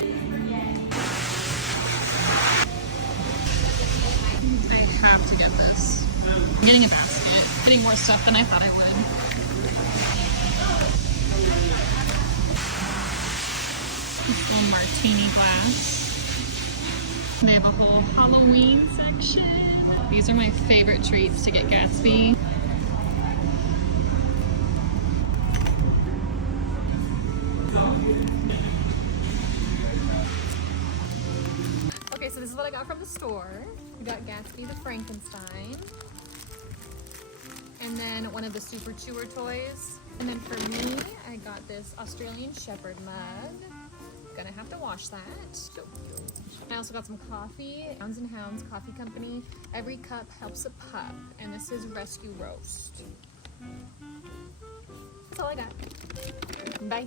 I have to get this. I'm getting a basket. Getting more stuff than I thought I would. This little martini glass. They have a whole Halloween section. These are my favorite treats to get Gatsby. Okay, so this is what I got from the store. We got Gatsby the Frankenstein. And then one of the Super Chewer toys. And then for me, I got this Australian Shepherd mug. Gonna have to wash that. So cute. I also got some coffee. Hounds and Hounds Coffee Company. Every cup helps a pup. And this is Rescue Roast. That's all I got. Bye.